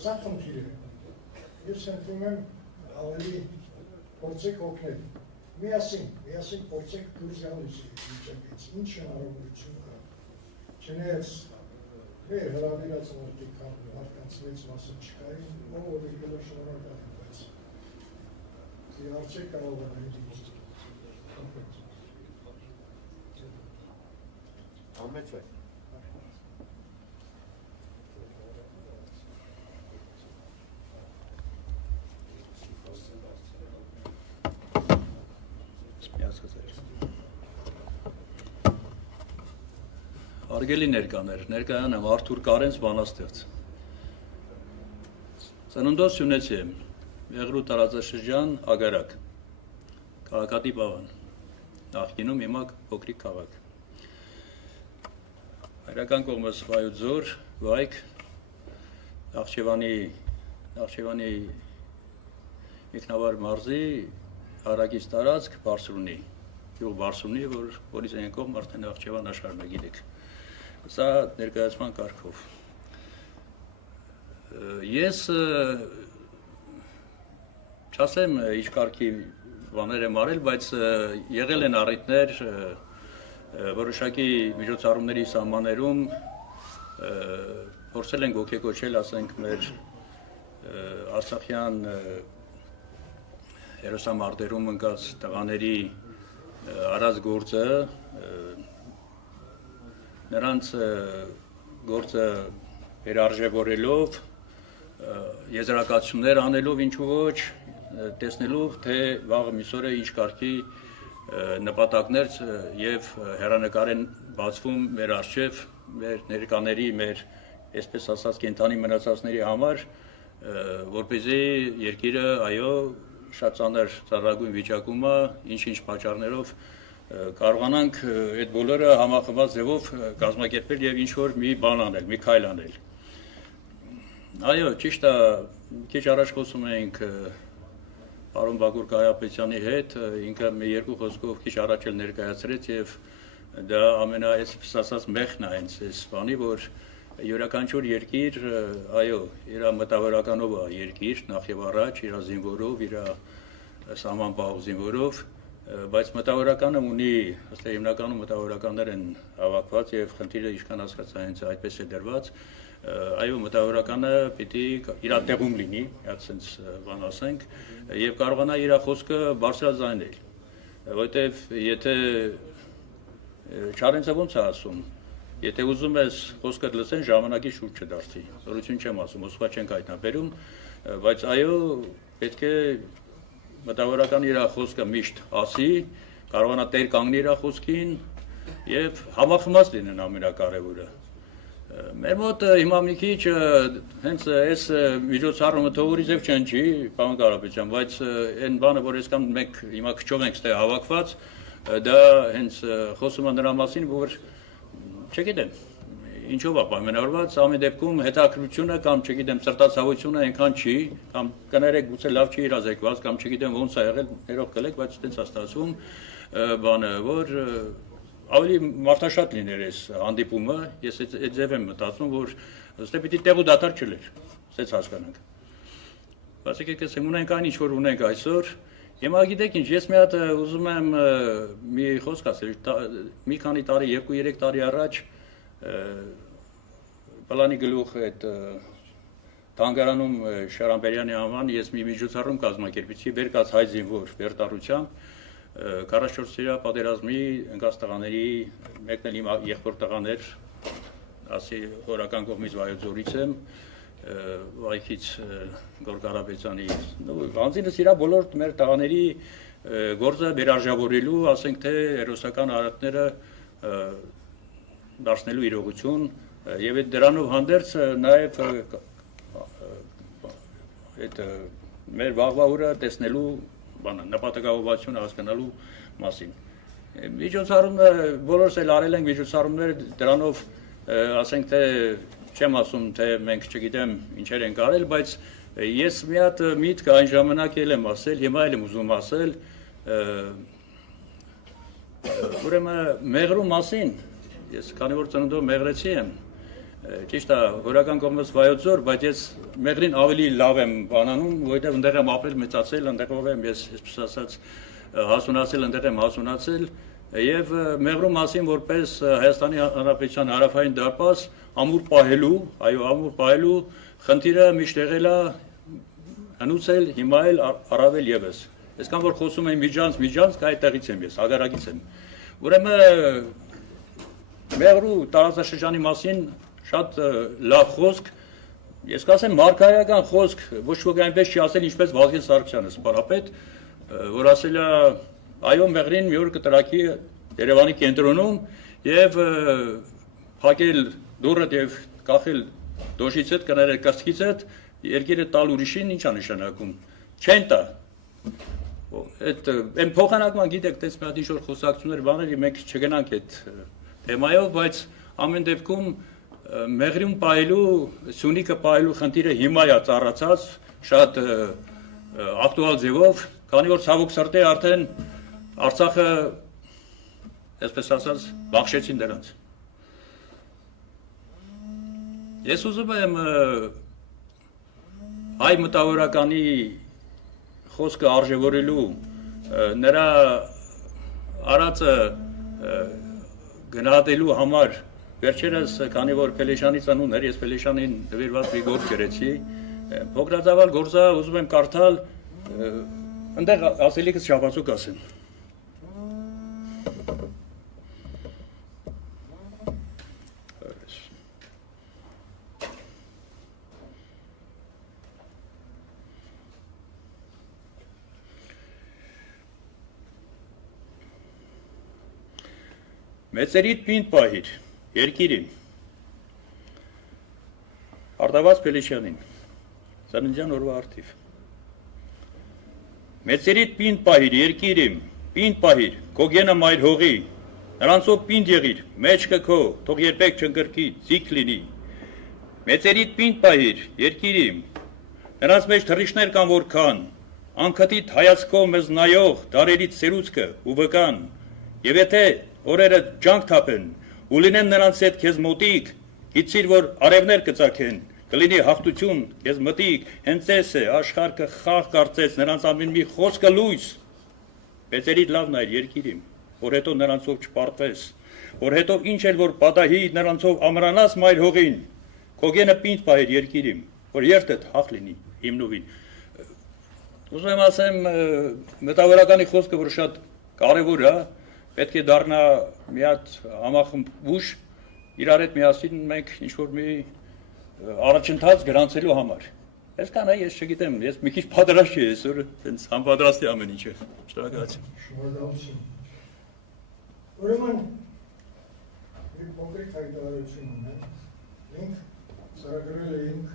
Սա խնդիր է։ Ես ընդունում եմ ավելի փորձեք օգնել։ Միասին փորձեք դուրս գալ վիճակից։ Ինչ հնարավորություն կա։ Չնայած մեր հրավիրած մարդկանց մեծ մասը չկային, ով եկել է շնորհակալ եմ, բայց արժեք կարող է դիմել։ Ամեծ է։ Արգելի ներկաներ, ներկայան եմ Արթուր Կարենց բանաստեղծ։ Ծնունդոս Սյունեցի եմ, Մեղրու տարածաշրջան, Ագարակ, քաղաքատիպ ավան, նախկինում հիմա փոքրիկ քաղաք։ Հայրական կողմս Վայուձոր, Վայք, Նախճեվանի ինքնավար մարզի հարակից տարածք Բարսունի, գյուղ Բարսունի, որից այն կողմ արդեն Նախճեվան աշխարհն է, գիտեք։ Սա ներկայացման կարգով։ Ես չասեմ ինչ կարգի բաներ եմ արել, բայց եղել են առիթներ որոշակի միջոցառումների սահմաններում փորձել ենք ոգեկոչել, ասենք, մեր արցախյան հերոսամարտերում ընկած տղաների արած գործը, նրանց գործը վերարժևորելով, եզրակացություններ անելով, ինչու ոչ, տեսնելով, թե վաղը միսօրը ինչ կարգի նպատակներ եւ հեռանկար են բացվում մեր առջև, մեր ներկաների, մեր, այսպես ասած, կենթանի մնացածների համար, որպեսզի երկիրը, այո, շատ ծանր ծառայագույն վիճակում է, ինչ-ինչ պատճառներով կարողանանք այդ բոլորը համախմբված ձևով կազմակերպել եւ ինչ-որ մի բան անել, մի քայլ անել։ Այո, ճիշտ է, քիչ առաջ խոսում էինք պարոն Բակուր Կարապետյանի հետ, ինքը մի երկու խոսքով քիչ առաջ էլ ներկայացրեց եւ դա այսպես ասած մեղքն է հենց այս բանի, որ յուրաքանչյուր երկիր, այո, իր մտավորականով է երկիր, նախ եւ առաջ, իր զինվորով, իր սահմանապահող զինվորով, բայց մտավորականը ունի, ըստ հիմնականում մտավորականներ են հավաքված եւ խնդիրը ինչքան հասկացա հենց այդպես է դրված, այո, մտավորականը պիտի իր տեղում լինի, այսպես բան ասենք, եւ կարողանա իր խոսքը բարձրաձայնել, որովհետեւ եթե Չարենցը ոնց է ասում, եթե ուզում ես խոսքդ լսեն, ժամանակի շուրջ չդարձի, զորություն չեմ ասում, ոսկվա չենք հայտնաբերում, բայց այո, պետք է մտավորական իր խոսքը միշտ ասի, կարողանա տեր կանգնի իր խոսքին եւ համախմբած լինեն ամենակարևորը։ Մեր մոտ հիմա մի քիչ հենց այս միջոցառումը թողորի ձև չընչի, պարոն Կարապետյան, բայց այն բանը, որ այսքան մենք հիմա քչով ենք ստե հավաքված, դա հենց խոսում է նրա մասին, որ չգիտեմ, ինչով է պայմանավորված, ամեն դեպքում հետաքրքրությունը կամ չգիտեմ սրտացավությունը այնքան չի, կամ կներեք գուցե լավ չի իրազեկված, կամ չգիտեմ ոնց է եղել, ներող կլեք, բայց այդպես է ստացվում բանը, որ ավելի մարդաշատ լիներ այս հանդիպումը, ես այդ ձև եմ մտածում, որ ըստ պիտի տեղ ու դադար չլեր, ասենց հասկանանք։ Բայց եկեք ասենք ունենք այն ինչ որ ունենք այսօր, հիմա գիտեք ինչ, ես մի հատ ուզում եմ մի խոսք ասել, մի քանի տարի, 2-3 տարի առաջ պլանի գլուխ այդ Թանգարանում Շարամբերյանի անվան ես մի միջոցառում կազմակերպեցի վերկաց հայ զինվոր վերտառությամբ 44 սիրա պատերազմի ընկած տղաների, մեկն էլ իմ եղբոր տղաներ, ասի հորական կողմից Վայոց եմ, Վայքից Գոր Կարապետյանի, անձինս իրա բոլոր մեր տղաների գործը վերարժավորելու, ասենք թե հերոսական արարքները դարձնելու իրողություն եւ այդ դրանով հանդերձ նաեւ այդ մեր վաղվա օրը տեսնելու բանը նպատակաուղղությունը հասկանալու մասին։ Միջոցառումը բոլորս էլ արել ենք միջոցառումներ դրանով ասենք թե չեմ ասում թե մենք չգիտեմ ինչեր ենք արել, բայց ես մի հատ միտք այն ժամանակ էլ եմ ասել, հիմա էլ եմ ուզում ասել, ուրեմն մեղրու մասին, ես քանի որ ծնունդով մեղրեցի եմ, ճիշտ է, հորական կողմից վայոց զոր, բայց ես մեղրին ավելի լավ եմ բանանում, որովհետև ընդեղ եմ ապրել, մեծացել, ընդեղով եմ ես, այսպես ասած, հասունացել, ընդեղ եմ հասունացել, եւ մեղրու մասին որպես Հայաստանի Հանրապետության հարավային դարպաս ամուր պահելու, այո, ամուր պահելու խնդիրը միշտ եղել է հնուցել, հիմա էլ առավել եւս։ Այսքան որ խոսում եմ միջանց, այդտեղից եմ ես, ագարակից եմ։ Ուրեմն մեղրու տարածաշրջանի մասին շատ լավ խոսք, ես կասեմ մարգարեական խոսք, ոչ ոք այնպես չի ասել, ինչպես Վազգեն Սարգսյանը, սպարապետ, որ ասել է, այո, մեղրին մի օր կտրակի Երևանի կենտրոնում եւ փակել դուռը եւ կախել դոշից հետ, կներել կրծքից հետ, երկիրը տալ ուրիշին ի՞նչ է նշանակում։ Չեն տա։ Այդ այն փոխանակման գիտեք, տես մի հատ ինչ-որ խոսակցություններ բաներ, մենք չգնանք այդ թեմայով, բայց ամեն դեպքում մեղրում պահելու, Սյունիքը պահելու խնդիրը հիմա է ծառացած շատ ակտուալ ձևով, քանի որ ցավոք սրտի արդեն Արցախը, այսպես ասած, բախշեցին դրանց։ Ես ուզում եմ հայ մտավորականի խոսքը արժևորելու նրա արածը գնահատելու համար վերջերս, քանի որ Փելեշյանի ծնունդն էր, ես Փելեշյանին նվիրված մի գործ գրեցի, փոքրաձավալ գործը ուզում եմ կարդալ, այնտեղ ասելիքս շաբաթու կասեմ։ Մեծերիդ պինդ պահիր, երկիրին, Արտավազ Փելեշյանին, ծննդյան օրվա արդիվ։ Մեծերիդ պինդ պահիր, երկիրին, պինդ պահիր, քո գենը մայր հողի, նրանցով պինդ եղիր, մեջքը քո, թող երբեք չընկրկի, ձիգ լինի։ Մեծերիդ պինդ պահիր, երկիրին, նրանց մեջ թռիչքներ կան որքան, անքթիթ հայացքով մեզ նայող դարերից սերուցքը ու վկան, եւ եթե օրերը ջանք թափեն, ու լինեն նրանց հետ քեզ մոտիկ, գիտիր, որ արևներ կծակեն, կլինի հաղթություն, քեզ մտիկ, հենց էս է, աշխարհը խաղ կարծես, նրանց ամեն մի խոսքը լույս, մեծերիդ լավն այր երկիրիմ, որ հետո նրանցով չպարտվես, որ հետո ինչ էլ որ պատահի նրանցով ամրանաս մայր հողին, քո գենը պինդ պահիր երկիրիմ, որ երթդ հաղ լինի հիմնովին։ Ուզում եմ ասեմ, մտավորականի խոսքը, որ շատ կարևոր է, պետք է դառնա մի հատ համախմբ ուժ, իրար հետ միասին մենք ինչ-որ մի առաջընթաց գրանցելու համար։ Այսքան է, ես չգիտեմ, ես մի քիչ պատրաստ չի այսօր, հենց անպատրաստ է ամեն ինչը։ Շնորհակալություն։ Շնորհակալություն։ Ուրեմն մի փոքրիկ հայտարարություն ունեմ։ Մենք ծրագրել էինք